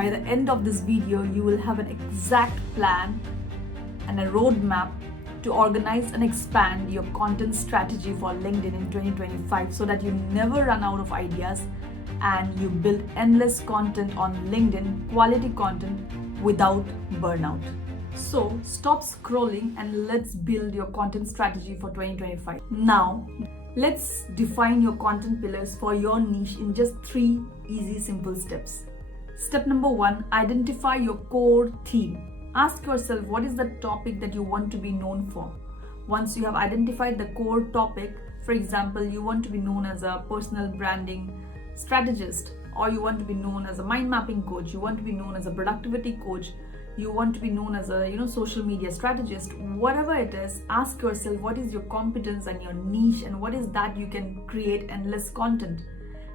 by the end of this video, you will have an exact plan and a roadmap to organize and expand your content strategy for LinkedIn in 2025 so that you never run out of ideas and you build endless content on LinkedIn, quality content without burnout. So stop scrolling and let's build your content strategy for 2025. Now, let's define your content pillars for your niche in just 3 easy, simple steps. Step number 1, identify your core theme. Ask yourself, what is the topic that you want to be known for? Once you have identified the core topic, for example, you want to be known as a personal branding strategist, or you want to be known as a mind mapping coach, you want to be known as a productivity coach, you want to be known as a social media strategist, whatever it is, ask yourself what is your competence and your niche and what is that you can create endless content.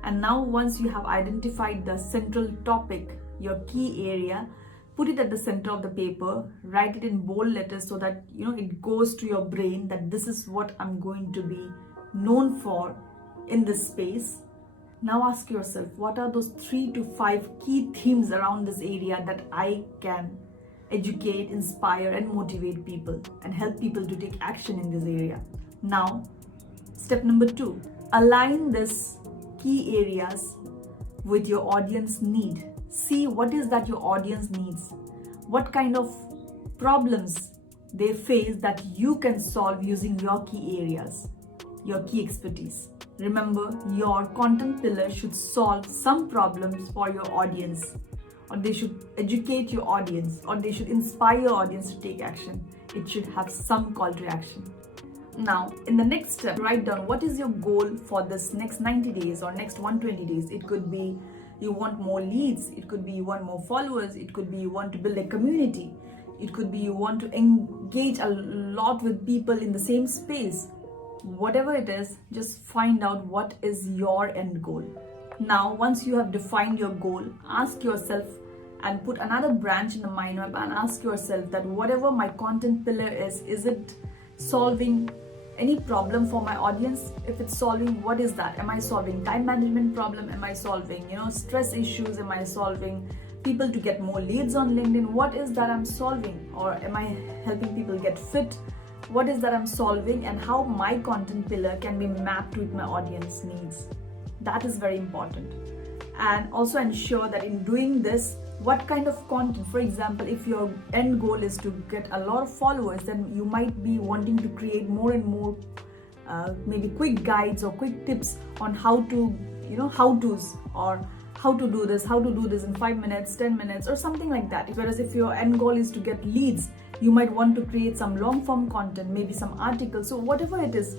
And now once you have identified the central topic, your key area, put it at the center of the paper, write it in bold letters so that it goes to your brain that this is what I'm going to be known for in this space. Now ask yourself, what are those 3 to 5 key themes around this area that I can educate, inspire and motivate people and help people to take action in this area. Now, step number 2, align this key areas with your audience need. See what is that your audience needs, what kind of problems they face that you can solve using your key areas, your key expertise. Remember, your content pillar should solve some problems for your audience, or they should educate your audience, or they should inspire your audience to take action. It should have some call to action. Now, in the next step, write down what is your goal for this next 90 days or next 120 days. It could be you want more leads, it could be you want more followers, it could be you want to build a community, it could be you want to engage a lot with people in the same space. Whatever it is, just find out what is your end goal. Now, once you have defined your goal, ask yourself and put another branch in the mind map and ask yourself that whatever my content pillar is it solving any problem for my audience? If it's solving, what is that? Am I solving time management problem? Am I solving, stress issues? Am I solving people to get more leads on LinkedIn? What is that I'm solving? Or am I helping people get fit? What is that I'm solving, and how my content pillar can be mapped with my audience needs? That is very important. And also ensure that in doing this, what kind of content, for example, if your end goal is to get a lot of followers, then you might be wanting to create more and more maybe quick guides or quick tips on how to, how-tos, or how to do this in 5 minutes, 10 minutes or something like that. Whereas if your end goal is to get leads, you might want to create some long form content, maybe some articles. So whatever it is,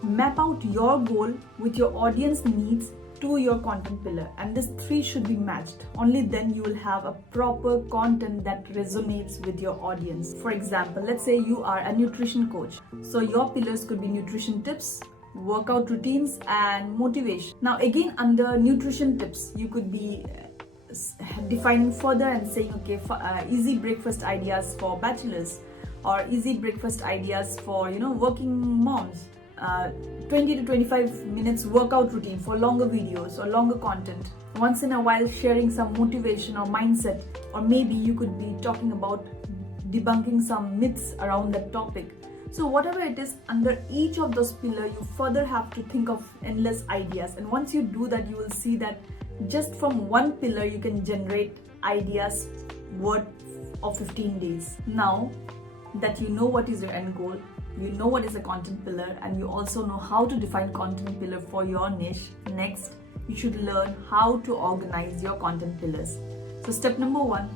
map out your goal with your audience needs to your content pillar, and these 3 should be matched. Only then you will have a proper content that resonates with your audience. For example, let's say you are a nutrition coach, so your pillars could be nutrition tips, workout routines and motivation. Now again, under nutrition tips, you could be defining further and saying, okay, easy breakfast ideas for bachelors, or easy breakfast ideas for working moms, 20 to 25 minutes workout routine for longer videos or longer content, once in a while sharing some motivation or mindset, or maybe you could be talking about debunking some myths around that topic. So whatever it is, under each of those pillars, you further have to think of endless ideas. And once you do that, you will see that just from one pillar, you can generate ideas worth of 15 days. Now that you know what is your end goal, you know what is a content pillar, and you also know how to define content pillar for your niche, next, you should learn how to organize your content pillars. So step number 1,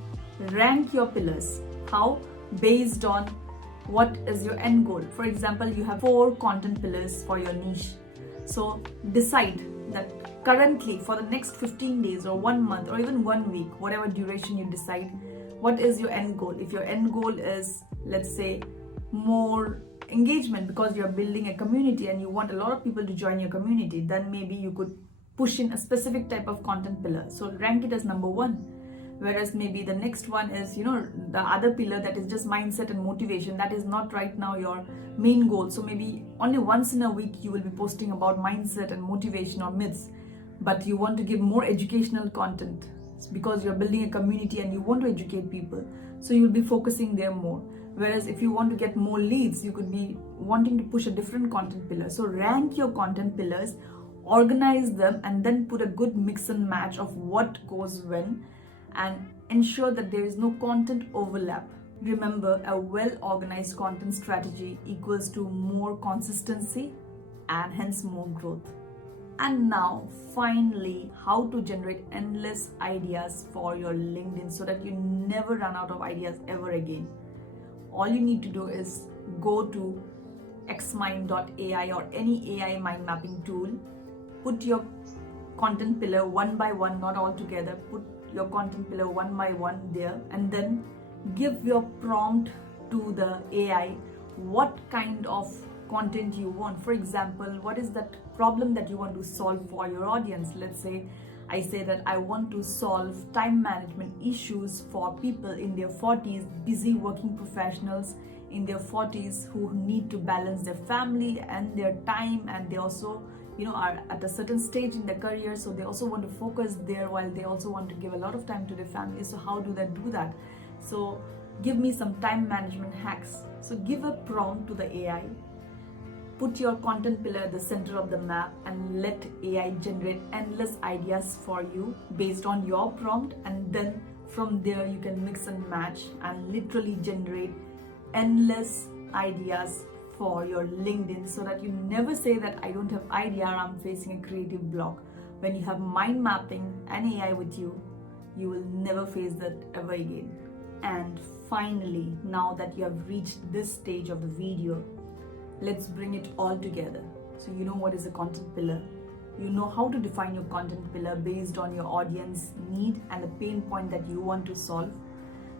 rank your pillars. How? Based on what is your end goal. For example, you have 4 content pillars for your niche. So decide that currently for the next 15 days or 1 month or even 1 week, whatever duration you decide, what is your end goal? If your end goal is, let's say, more engagement because you're building a community and you want a lot of people to join your community, then maybe you could push in a specific type of content pillar. So rank it as number 1. Whereas maybe the next one is, the other pillar that is just mindset and motivation. That is not right now your main goal. So maybe only once in a week you will be posting about mindset and motivation or myths, but you want to give more educational content. because you're building a community and you want to educate people, so you'll be focusing there more. Whereas if you want to get more leads, you could be wanting to push a different content pillar. So rank your content pillars, organize them, and then put a good mix and match of what goes when, and ensure that there is no content overlap. Remember, a well-organized content strategy equals to more consistency and hence more growth. And now, finally, how to generate endless ideas for your LinkedIn so that you never run out of ideas ever again. All you need to do is go to xmind.ai or any AI mind mapping tool, put your content pillar one by one, not all together, put your content pillar one by one there, and then give your prompt to the AI what kind of content you want. For example, what is that problem that you want to solve for your audience? Let's say I say that I want to solve time management issues for people in their 40s, busy working professionals in their 40s who need to balance their family and their time, and they also are at a certain stage in their career, so they also want to focus there while they also want to give a lot of time to their family. So how do they do that? So give me some time management hacks. So give a prompt to the AI, put your content pillar at the center of the map, and let AI generate endless ideas for you based on your prompt. And then from there you can mix and match and literally generate endless ideas for your LinkedIn, so that you never say that I don't have idea or I'm facing a creative block. When you have mind mapping and AI with you, you will never face that ever again. And finally, now that you have reached this stage of the video, let's bring it all together. So you know what is a content pillar. You know how to define your content pillar based on your audience need and the pain point that you want to solve.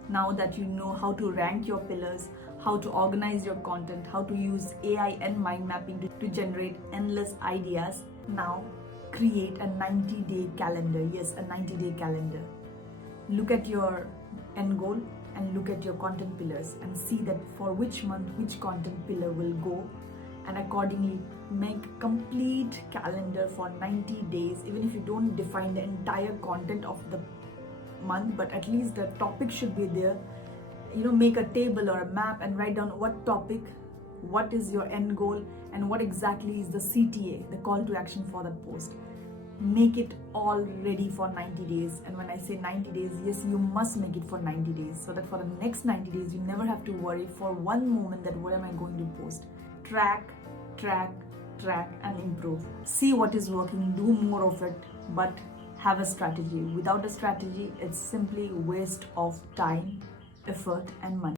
Now that you know how to rank your pillars, how to organize your content, how to use AI and mind mapping to generate endless ideas, now create a 90-day calendar. Yes, a 90-day calendar. Look at your end goal and look at your content pillars and see that for which month which content pillar will go, and accordingly make complete calendar for 90 days. Even if you don't define the entire content of the month, but at least the topic should be there. Make a table or a map and write down what topic, what is your end goal, and what exactly is the CTA, the call to action for that post. Make it all ready for 90 days. And when I say 90 days, yes, you must make it for 90 days, so that for the next 90 days you never have to worry for one moment that what am I going to post. Track, and improve. See what is working, do more of it, but have a strategy. Without a strategy, it's simply waste of time, effort, and money.